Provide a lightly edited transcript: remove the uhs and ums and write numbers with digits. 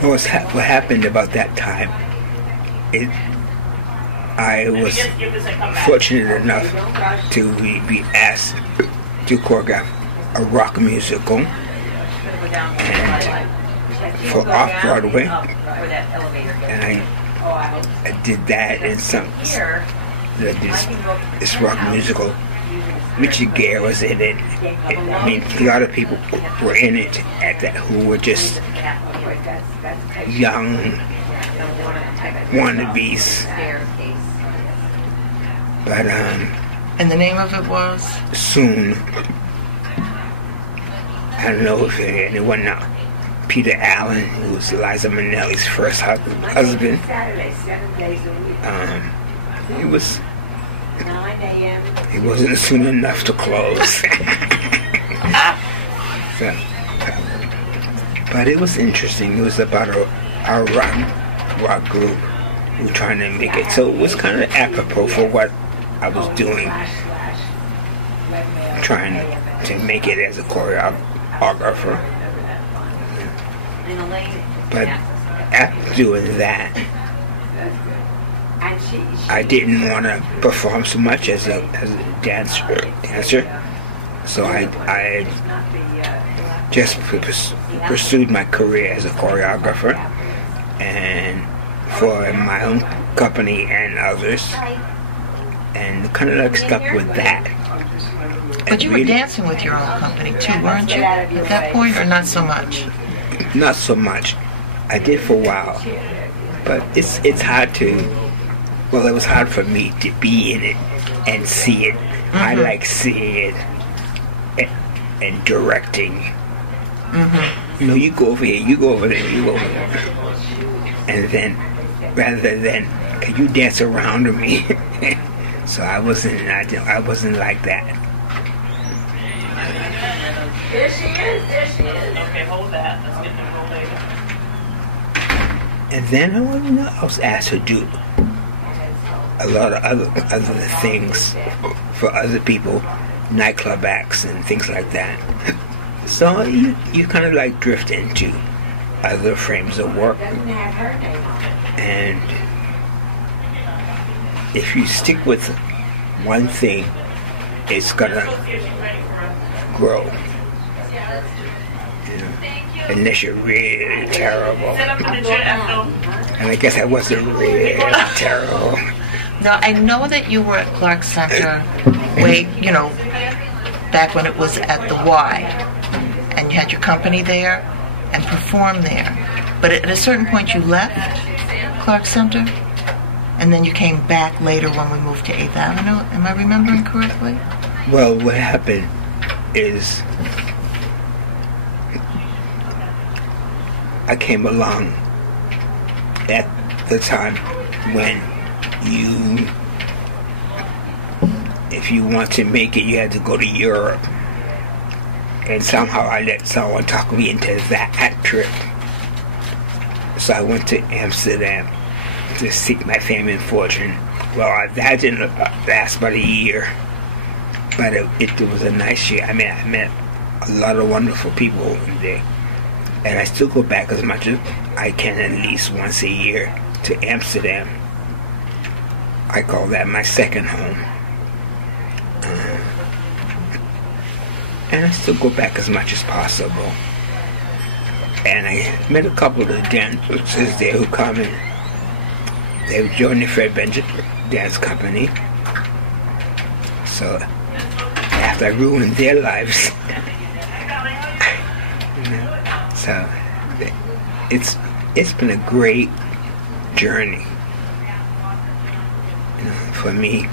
What happened about that time? I was fortunate enough to be asked to choreograph a rock musical and for off-Broadway, and I did that in this rock musical. Richard Gere was in it. I mean, a lot of people were in it at that who were just young wannabes. But and the name of it was? Soon. I don't know if anyone knows. Peter Allen, who was Liza Minnelli's first husband. It wasn't soon enough to close. But it was interesting. It was about our rock group who were trying to make it. So it was kind of apropos for what I was doing, trying to make it as a choreographer. But after doing that, I didn't want to perform so much as a dancer. So I just pursued my career as a choreographer, and for my own company and others, and kind of like stuck with that. But you were dancing with your own company too, weren't you, at that point, or not so much? Not so much. I did for a while, but it's hard to. Well, it was hard for me to be in it and see it. Mm-hmm. I like seeing it and directing. Mm-hmm. You know, you go over here, you go over there, you go over there, and then rather than can you dance around me? So I wasn't like that. There she is. Okay, hold that. Let's get them roll later. And then I was asked to do a lot of other things for other people, nightclub acts and things like that. So you kind of like drift into other frames of work. And if you stick with one thing, it's gonna grow. You know, unless you're really terrible. And I guess I wasn't really terrible. Now, I know that you were at Clark Center back when it was at the Y, and you had your company there and performed there. But at a certain point you left Clark Center, and then you came back later when we moved to 8th Avenue. Am I remembering correctly? Well, what happened is I came along at the time when if you want to make it, you had to go to Europe. And somehow I let someone talk me into that trip. So I went to Amsterdam to seek my fame and fortune. Well, that didn't last but a year. But it was a nice year. I mean, I met a lot of wonderful people in there. And I still go back as much as I can, at least once a year, to Amsterdam. I call that my second home. And I still go back as much as possible. And I met a couple of the dancers there who come in. They were joining the Fred Benjamin Dance Company. So after I ruined their lives, so it's been a great journey, for me.